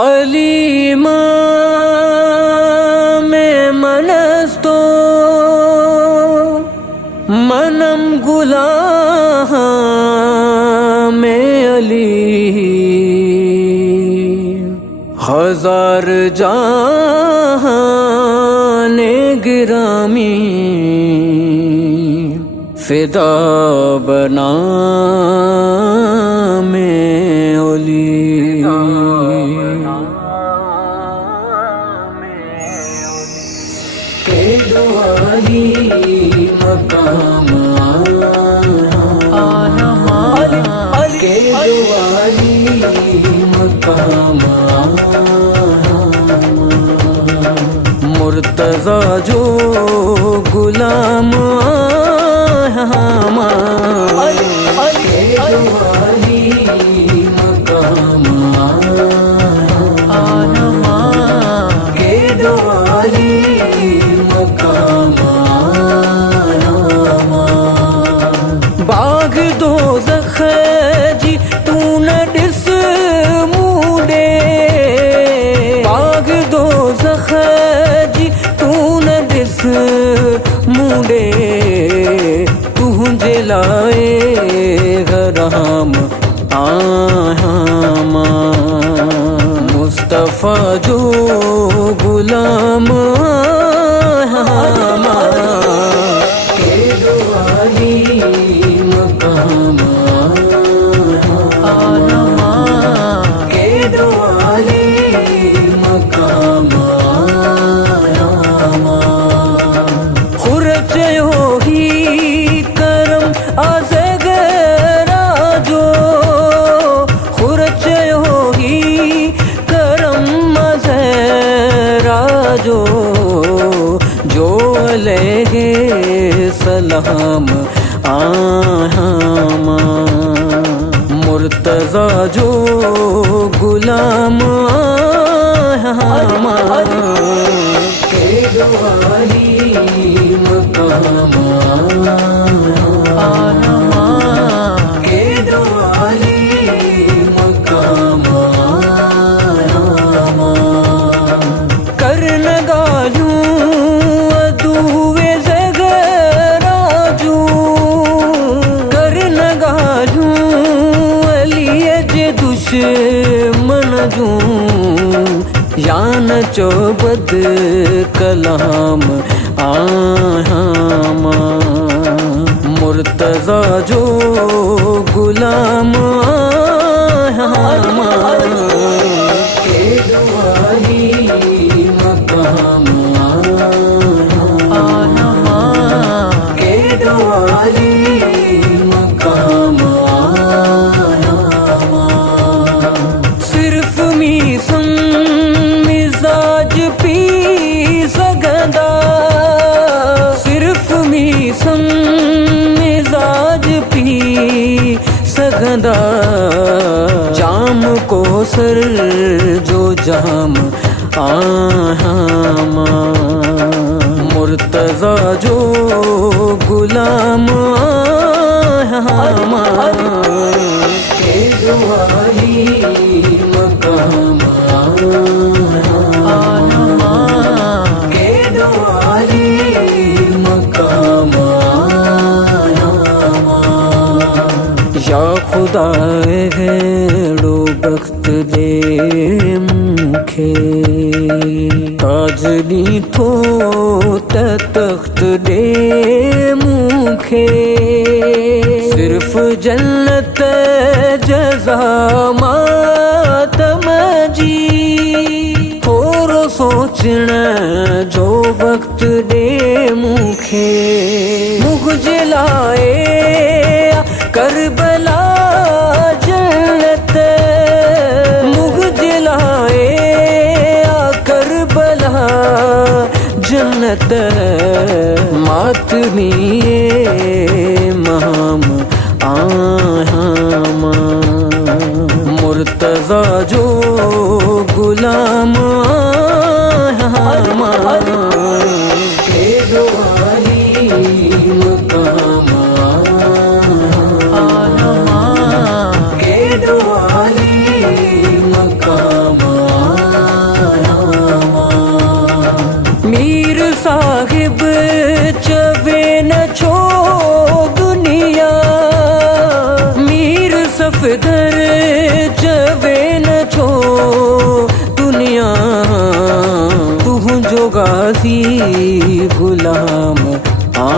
अली में मनस्तो मनम गुलाम में अली हजार जहाने गिरामी फिदा बना में अली के दुआली मकाम के दुआली मकाम मुर्तज़ा जो गुलाम के दुआली मकाम के दुआली बाग दो जी तू न डिस मूडे बाग दो जी तू न डिस मूडे तुझे लाए गराम आहामा मुस्तफ़ा जो गुलाम आहामा के दुआली मकाम आहामा के दुआली मकाम आहामा खुरचयो ही करम अज़गराजो खुरचयो ही करम अज़गराजो जो अलैहि सलाम आहामा मुर्तज़ा जो गुलाम आहामा के दुआली मकाम आहामा के दुआली मकाम आहामा कर नगालू अदुवे ज़गराजू कर नगालू अलिए जे दुश्मन जू यान चौबद कलाम आहामा मुर्तज़ा जो गुलाम आहामा के दुआली मकाम आहामा के दुआली मकाम आहामा सिर्फ मीसम मिजाज पी सगदा सिर्फ मीसम मिजाज पी सगदा जाम को सर जो जाम आहामा मुर्तज़ा जो गुलाम आहामा के दुआली मकाम आहामा के दुआली मकाम आहामा या खुदा लो बख्त दे मुखे ताजनी थो तख्त दे मुखे सिर्फ जन्नत जज़ा मातम जी थोरो सोचण जो वक्त दे मुखे मुझे लाए करबला जन्नत मुझे लाए करबला जन्नत मातमी महाम आहामा मुर्तज़ा जो गुलाम आहामा के दुआली मकाम आहामा के दुआली मकाम सफदर जवे न छो दुनिया तू जो गाजी गुलाम आ